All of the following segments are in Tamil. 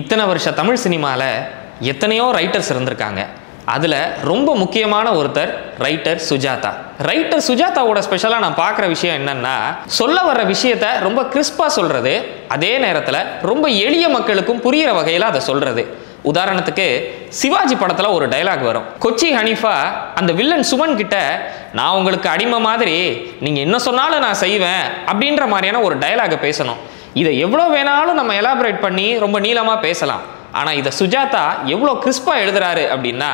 இத்தனை வருஷ தமிழ் சினிமாவில் எத்தனையோ ரைட்டர்ஸ் இருந்திருக்காங்க. அதில் ரொம்ப முக்கியமான ஒருத்தர் ரைட்டர் சுஜாதா. ரைட்டர் சுஜாதாவோட ஸ்பெஷலாக நான் பார்க்குற விஷயம் என்னன்னா, சொல்ல வர்ற விஷயத்த ரொம்ப கிறிஸ்பாக சொல்கிறது, அதே நேரத்தில் ரொம்ப எளிய மக்களுக்கும் புரிகிற வகையில் அதை சொல்கிறது. உதாரணத்துக்கு சிவாஜி படத்தில் ஒரு டைலாக் வரும். கொச்சி ஹனீஃபா அந்த வில்லன் சுமன் கிட்ட, நான் உங்களுக்கு அடிமை மாதிரி, நீங்கள் என்ன சொன்னாலும் நான் செய்வேன் அப்படின்ற மாதிரியான ஒரு டைலாகை பேசணும். இதை எவ்வளோ வேணாலும் நம்ம எலாபரேட் பண்ணி ரொம்ப நீளமாக பேசலாம். ஆனா இத சுஜாதா எவ்வளவு கிறிஸ்பா எழுதுறாரு அப்படின்னா,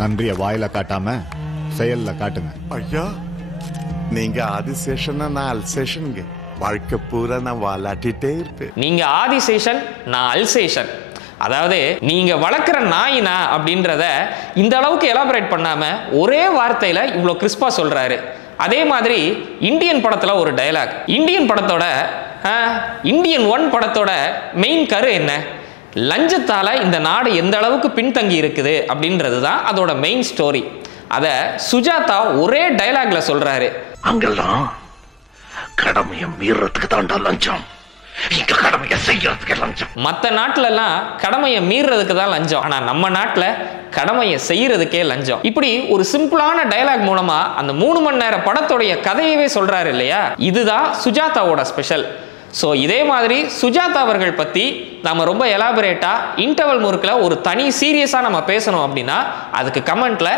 நன்றிய வாயில காட்டாம செயல்ல காட்டுங்க. ஐயா, நீங்க ஆதிசேஷனா நான் அல்சேஷனுங்க. வாழ்க்கை பூரா நான் வாலாட்டிட்டே இருப்பேன். நீங்க ஆதிசேஷன், நான் அல்சேஷன். அதாவது நீங்க வளர்க்குற நாயினா அப்படின்றத இந்த அளவுக்கு எலாபரேட் பண்ணாம ஒரே வார்த்தையில இவ்வளவு கிறிஸ்பா சொல்றாரு. அதே மாதிரி இந்தியன் படத்துல ஒரு டயலாக். இந்தியன் 1 படத்தோட மெயின் கரு என்ன? லஞ்சத்தால இந்த நாடு எந்த அளவுக்கு பின்தங்கி இருக்குது அப்படின்றது தான் அதோட மெயின் ஸ்டோரி. அத சுஜாதா ஒரே டயலாக்ல சொல்றாரு. அங்கெல்லாம் கடமையை மீறதுக்கு தாண்டா லஞ்சம், இங்க கடமையை செய்யறதுக்கு லஞ்சம். மற்ற நாட்டுல எல்லாம் கடமையை மீறதுக்கு தான் லஞ்சம், ஆனா நம்ம நாட்டுல கடமையை செய்யறதுக்கே லஞ்சம். இப்படி ஒரு சிம்பிளான டயலாக் மூலமா அந்த 3 மணி நேர படத்தோடைய கதையவே சொல்றாரு இல்லையா? இதுதான் சுஜாதாவோட ஸ்பெஷல். ஸோ இதே மாதிரி சுஜாதா அவர்கள் பற்றி நம்ம ரொம்ப எலாபரேட்டா இன்டர்வல் முறுக்கில் ஒரு தனி சீரியஸாக நம்ம பேசணும் அப்படின்னா அதுக்கு கமெண்ட்ல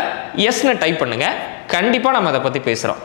எஸ்ன்னு டைப் பண்ணுங்க. கண்டிப்பாக நம்ம அதை பற்றி பேசுகிறோம்.